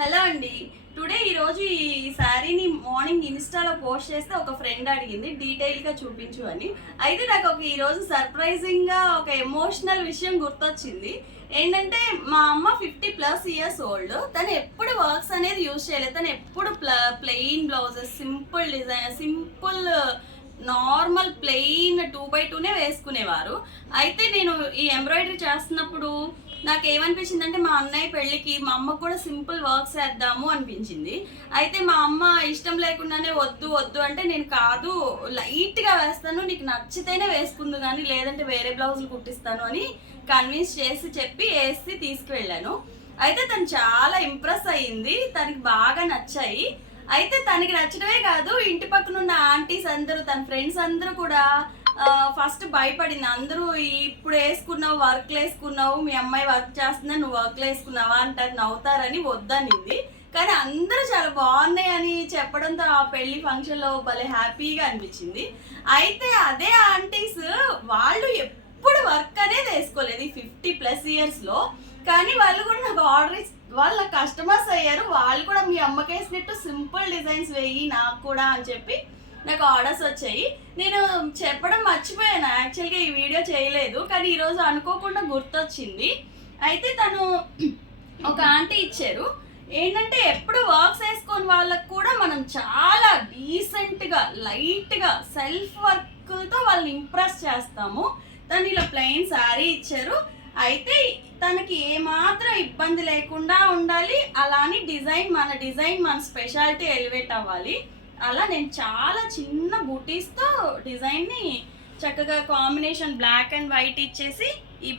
Hello అండి. ఈరోజు ఈ శారీని మార్నింగ్ ఇన్స్టాలో పోస్ట్ చేస్తే ఒక ఫ్రెండ్ అడిగింది డీటెయిల్గా చూపించు అని. అయితే నాకు ఈరోజు సర్ప్రైజింగ్గా ఒక ఎమోషనల్ విషయం గుర్తొచ్చింది. ఏంటంటే మా అమ్మ 50+ ఇయర్స్ ఓల్డ్. తను ఎప్పుడు వర్క్స్ అనేది యూజ్ చేయలేదు. తను ఎప్పుడు plain blouses, simple design, simple normal plain 2x2 వేసుకునేవారు. అయితే నేను ఈ ఎంబ్రాయిడరీ చేస్తున్నప్పుడు నాకు ఏమనిపించిందంటే మా అన్నయ్య పెళ్ళికి మా అమ్మకు కూడా సింపుల్ వర్క్స్ వేద్దాము అనిపించింది. అయితే మా అమ్మ ఇష్టం లేకుండానే వద్దు వద్దు అంటే నేను కాదు లైట్గా వేస్తాను, నీకు నచ్చితేనే వేసుకుందు కానీ లేదంటే వేరే బ్లౌజులు కుట్టిస్తాను అని కన్విన్స్ చేసి చెప్పి వేసి తీసుకువెళ్ళాను. అయితే తను చాలా ఇంప్రెస్ అయ్యింది, తనకి బాగా నచ్చాయి. అయితే తనకి నచ్చడమే కాదు, ఇంటి పక్కన ఉన్న ఆంటీస్ అందరూ, తన ఫ్రెండ్స్ అందరూ కూడా ఫస్ట్ భయపడింది. అందరూ ఇప్పుడు వేసుకున్నావు, వర్క్లు వేసుకున్నావు, మీ అమ్మాయి వర్క్ చేస్తున్నా నువ్వు వర్క్లు వేసుకున్నావా అంటారు, నవ్వుతారని వద్దనింది. కానీ అందరూ చాలా బాగున్నాయి అని చెప్పడంతో ఆ పెళ్లి ఫంక్షన్లో భలే హ్యాపీగా అనిపించింది. అయితే అదే ఆంటీస్ వాళ్ళు ఎప్పుడు వర్క్ అనేది వేసుకోలేదు ఈ 50+ ఇయర్స్లో. కానీ వాళ్ళు కూడా నాకు ఆర్డర్ వాళ్ళ కస్టమర్స్ అయ్యారు. వాళ్ళు కూడా మీ అమ్మకేసినట్టు సింపుల్ డిజైన్స్ వేయి నాకు కూడా అని చెప్పి నాకు ఆర్డర్స్ వచ్చాయి. నేను చెప్పడం మర్చిపోయాను, యాక్చువల్గా ఈ వీడియో చేయలేదు, కానీ ఈరోజు అనుకోకుండా గుర్తొచ్చింది. అయితే తను ఒక ఆంటీ ఇచ్చారు. ఏంటంటే ఎప్పుడు వర్క్స్ వేసుకొని వాళ్ళకు కూడా మనం చాలా డీసెంట్గా లైట్గా సెల్ఫ్ వర్క్తో వాళ్ళని ఇంప్రెస్ చేస్తాము. తను ఇలా ప్లెయిన్ శారీ ఇచ్చారు. అయితే తనకి ఏమాత్రం ఇబ్బంది లేకుండా ఉండాలి, అలానే డిజైన్ మన స్పెషాలిటీ ఎలివేట్ అవ్వాలి. అలా నేను చాలా చిన్న బూటీస్తో డిజైన్ని చక్కగా కాంబినేషన్ బ్లాక్ అండ్ వైట్ ఇచ్చేసి ఈ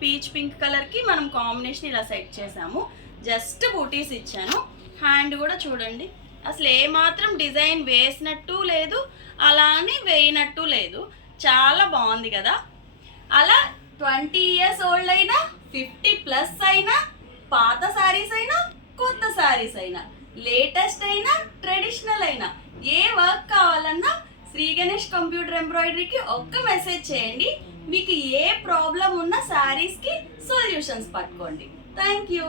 పీచ్ పింక్ కలర్కి మనం కాంబినేషన్ ఇలా సెట్ చేసాము. జస్ట్ బూటీస్ ఇచ్చాను. హ్యాండ్ కూడా చూడండి, అసలు ఏమాత్రం డిజైన్ వేసినట్టు లేదు, అలానే వేయనట్టు లేదు. చాలా బాగుంది కదా. అలా 20 ఇయర్స్ ఓల్డ్ అయినా, 50+ అయినా, పాత శారీస్ అయినా, కొత్త శారీస్ అయినా, లేటెస్ట్ అయినా, ట్రెడిషనల్ అయినా, ఏ వర్క్ కావాలన్నా శ్రీ గణేష్ కంప్యూటర్ ఎంబ్రాయిడరీకి ఒక్క మెసేజ్ చేయండి. మీకు ఏ ప్రాబ్లం ఉన్న శారీస్కి సొల్యూషన్స్ పట్టుకోండి. Thank you.